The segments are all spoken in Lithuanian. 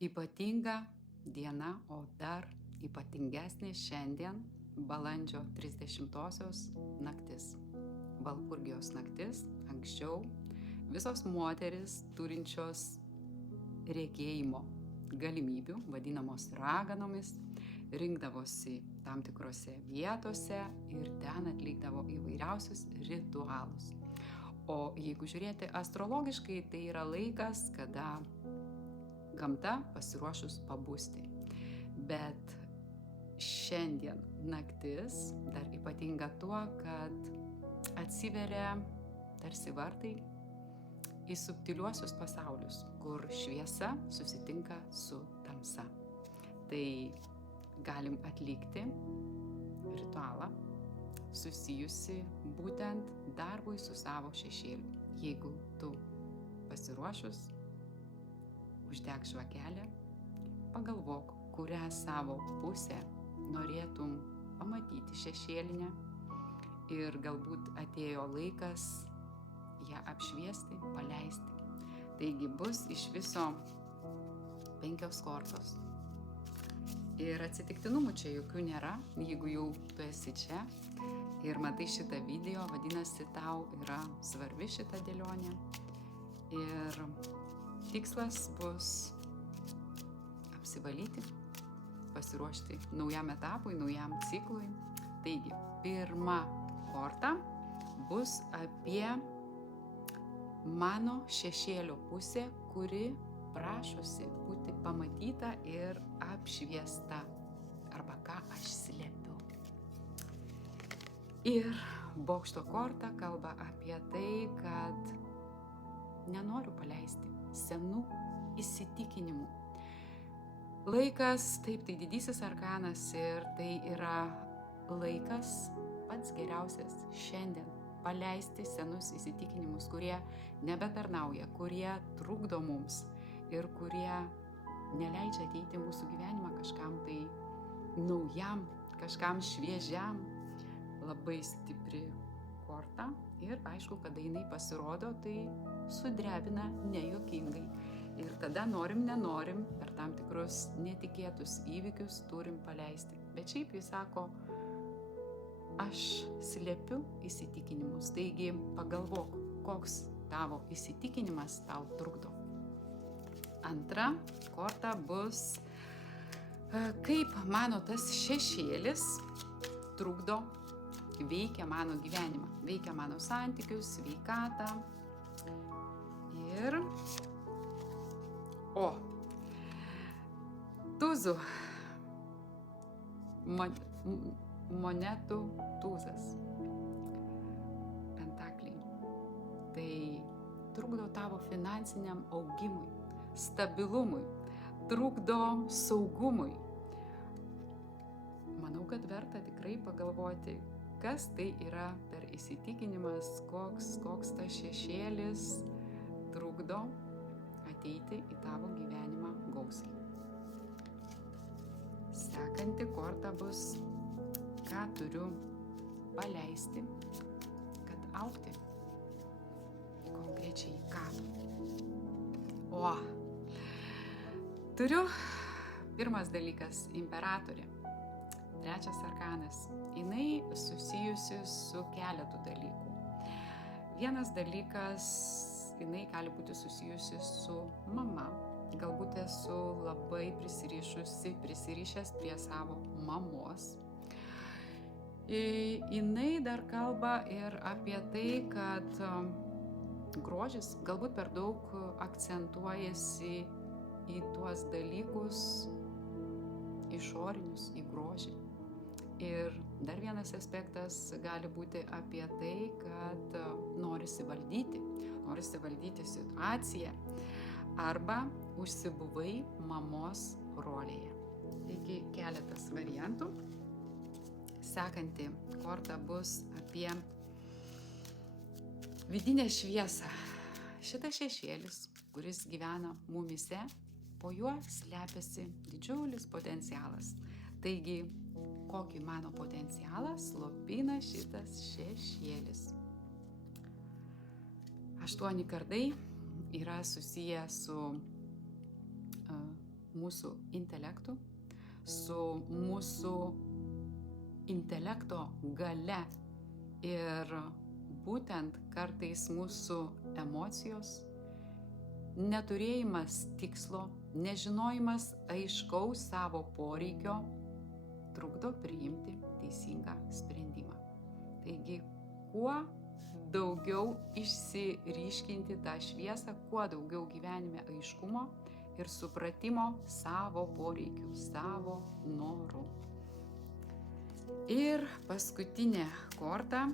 Ypatinga diena, o dar ypatingesnė šiandien, balandžio 30-osios naktis. Valpurgijos naktis. Anksčiau visos moteris turinčios regėjimo galimybių, vadinamos raganomis, rinkdavosi tam tikrose vietose ir ten atlikdavo įvairiausius ritualus. O jeigu žiūrėti astrologiškai, tai yra laikas, kada gamta pasiruošus pabusti. Bet šiandien naktis dar ypatinga tuo, kad atsiveria tarsi vartai į subtiliuosius pasaulius, kur šviesa susitinka su tamsa. Tai galim atlikti ritualą susijusi būtent darbui su savo šešėliu. Jeigu tu pasiruošus, uždek žvakelę, pagalvok, kurią savo pusę norėtum pamatyti šešėlinę ir galbūt atėjo laikas ją apšviesti, paleisti. Taigi bus iš viso 5 kortos. Ir atsitiktinumų čia jokių nėra, jeigu jau tu esi čia ir matai šitą video, vadinasi, tau yra svarbi šita dėlionė. Ir tikslas bus apsivalyti, pasiruošti naujam etapui, naujam ciklui. Taigi, pirma korta bus apie mano šešėlio pusė, kuri prašosi būti pamatyta ir apšviesta, arba ką aš slepiu. Ir bokšto korta kalba apie tai, kad nenoriu paleisti senų įsitikinimų. Laikas, taip, tai didysis arkanas ir tai yra laikas pats geriausias šiandien paleisti senus įsitikinimus, kurie nebetarnauja, kurie trukdo mums ir kurie neleidžia ateiti mūsų gyvenimą kažkam tai naujam, kažkam šviežiam. Labai stipri korta ir aišku, kada jinai pasirodo, tai sudrebina nejuokingai. Ir tada norim, nenorim, per tam tikrus netikėtus įvykius turim paleisti. Bet šiaip jis sako, aš slepiu įsitikinimus. Taigi pagalvok, koks tavo įsitikinimas tau trukdo. Antra korta bus, kaip mano tas šešėlis trukdo, veikia mano gyvenimą, veikia mano santykius, sveikatą. Ir tūzų, monetų tūzas, pentakliai. Tai trukdo tavo finansiniam augimui, stabilumui, trukdo saugumui. Manau, kad verta tikrai pagalvoti, kas tai yra per įsitikinimas, koks tas šešėlis trukdo ateiti į tavo gyvenimą gausiai. Sekanti korta bus, ką turiu paleisti, kad augti. Konkrečiai ką. Turiu pirmas dalykas – imperatorė. Trečias arkanas. Jinai susijusi su keletu dalykų. Vienas dalykas, jinai gali būti susijusi su mama. Galbūt esu labai prisirišęs prie savo mamos. Jinai dar kalba ir apie tai, kad grožis galbūt per daug akcentuojasi į tuos dalykus išorinius, į grožį. Ir dar vienas aspektas gali būti apie tai, kad norisi valdyti situaciją arba užsibuvai mamos rolėje. Taigi keletas variantų. Sekanti korta bus apie vidinę šviesą. Šitas šešėlis, kuris gyvena mumyse, po juo slepiasi didžiulis potencialas. Taigi, kokį mano potencialą slopina šitas šešėlis. 8 kardai yra susiję su mūsų intelektu, su mūsų intelekto galia. Ir būtent kartais mūsų emocijos, neturėjimas tikslo, nežinojimas aiškaus savo poreikio trukdo priimti teisingą sprendimą. Taigi, kuo daugiau išsiryškinti tą šviesą, kuo daugiau gyvenime aiškumo ir supratimo savo poreikių, savo norų. Ir paskutinė korta,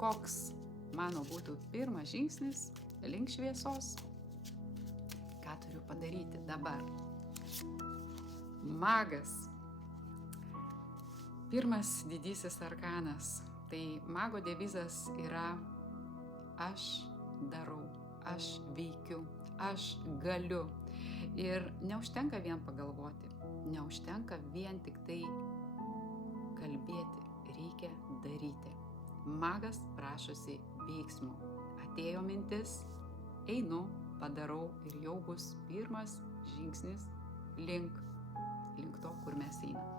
koks mano būtų pirmas žingsnis link šviesos. Ką turiu padaryti dabar? Magas. Pirmas didysis arkanas. Tai mago devizas yra aš darau, aš veikiu, aš galiu. Ir neužtenka vien pagalvoti, neužtenka vien tik tai kalbėti, reikia daryti. Magas prašosi veiksmo. Atėjo mintis, einu, padarau ir jau bus pirmas žingsnis link to, kur mes einame.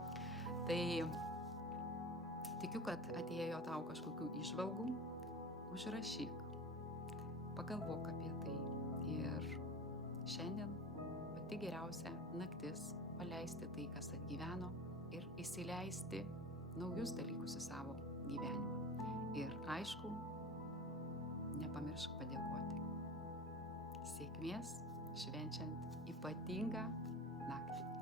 Tai tikiu, kad atėjo tau kažkokių įžvalgų, užrašyk, pagalvok apie tai. Ir šiandien pati geriausia naktis paleisti tai, kas atgyveno, ir įsileisti naujus dalykus į savo gyvenimą. Ir aišku, nepamiršk padėkoti. Sėkmės švenčiant ypatingą naktį.